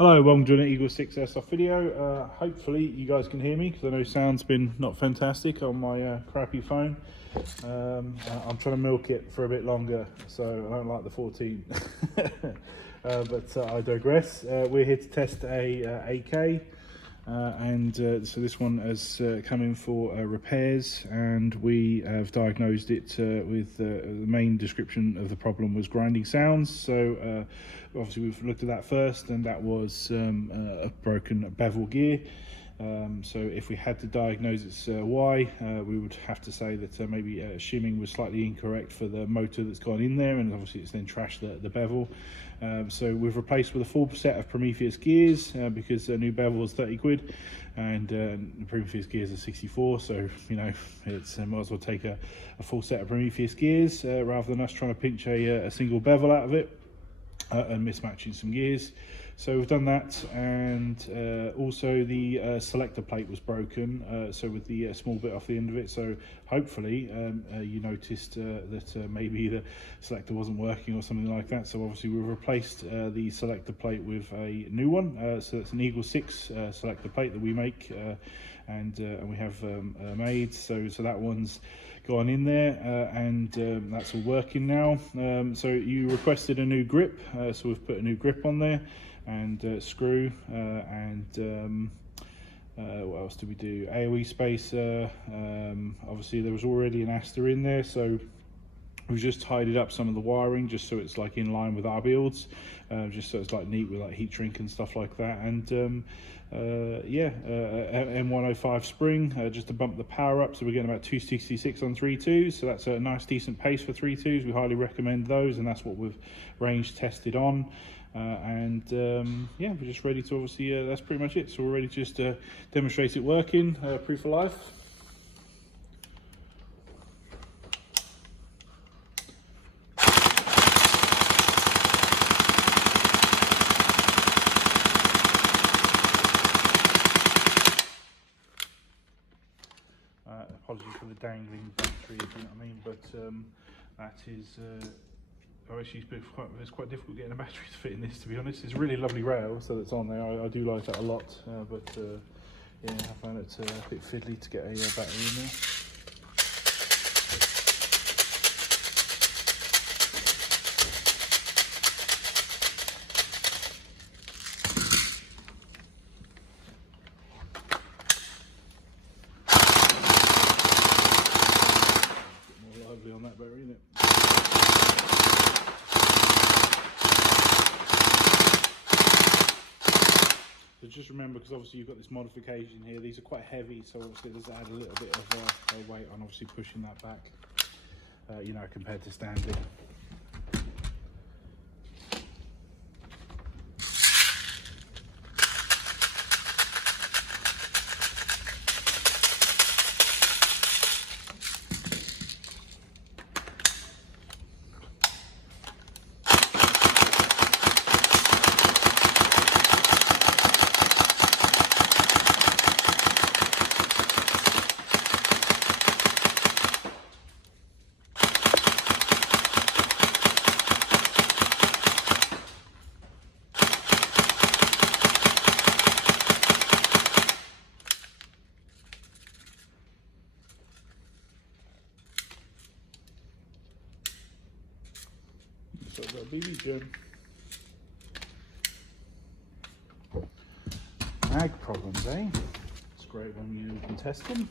Hello, welcome to an EagleSix Airsoft video. Hopefully you guys can hear me because I know sound's been not fantastic on my crappy phone. I'm trying to milk it for a bit longer, so I don't like the 14. But I digress. We're here to test a AK, so this one has come in for repairs, and we have diagnosed it with the main description of the problem was grinding sounds. So obviously we've looked at that first, and that was a broken bevel gear. So if we had to diagnose its why, we would have to say that maybe shimming was slightly incorrect for the motor that's gone in there, and obviously it's then trashed the bevel. So we've replaced with a full set of Prometheus gears because a new bevel is 30 quid, and the Prometheus gears are 64, so you know, it's might as well take a full set of Prometheus gears rather than us trying to pinch a single bevel out of it and mismatching some gears. So we've done that, and also the selector plate was broken, so with the small bit off the end of it. So hopefully you noticed that maybe the selector wasn't working or something like that. So obviously we've replaced the selector plate with a new one. So it's an EagleSix selector plate that we make and we have made. So that one's gone in there, and that's all working now. So you requested a new grip, so we've put a new grip on there, and screw, and what else did we do? AOE Spacer. Obviously there was already an Aster in there, so we've just tidied up some of the wiring just so it's like in line with our builds, just so it's like neat with like heat shrink and stuff like that. And yeah, M105 spring just to bump the power up, so we're getting about 266 on 3.2s, so that's a nice decent pace for 3.2s. We highly recommend those, and that's what we've range tested on. Yeah, we're just ready to obviously that's pretty much it. So we're ready to just demonstrate it working, proof of life. Apologies for the dangling battery, if you know what I mean, but that is actually it's quite difficult getting a battery to fit in this, to be honest. It's a really lovely rail, so that's on there. I do like that a lot, but yeah, I found it a bit fiddly to get a battery in there. More lively on that battery, isn't it? So just remember, because obviously you've got this modification here, these are quite heavy, so obviously there's add a little bit of weight on obviously pushing that back, you know, compared to standing. So I've got a BB gun. Mag problems, eh? It's great when you can test them.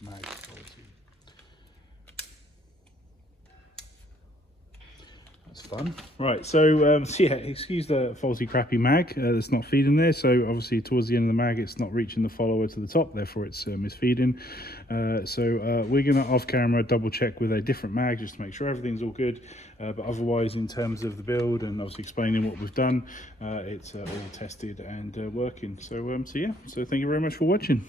Mag quality. That's fun. Right, so yeah, excuse the faulty crappy mag that's not feeding there. So obviously towards the end of the mag it's not reaching the follower to the top, therefore it's misfeeding. So we're going to off camera double check with a different mag just to make sure everything's all good, but otherwise in terms of the build and obviously explaining what we've done, it's all tested and working. So yeah, so thank you very much for watching.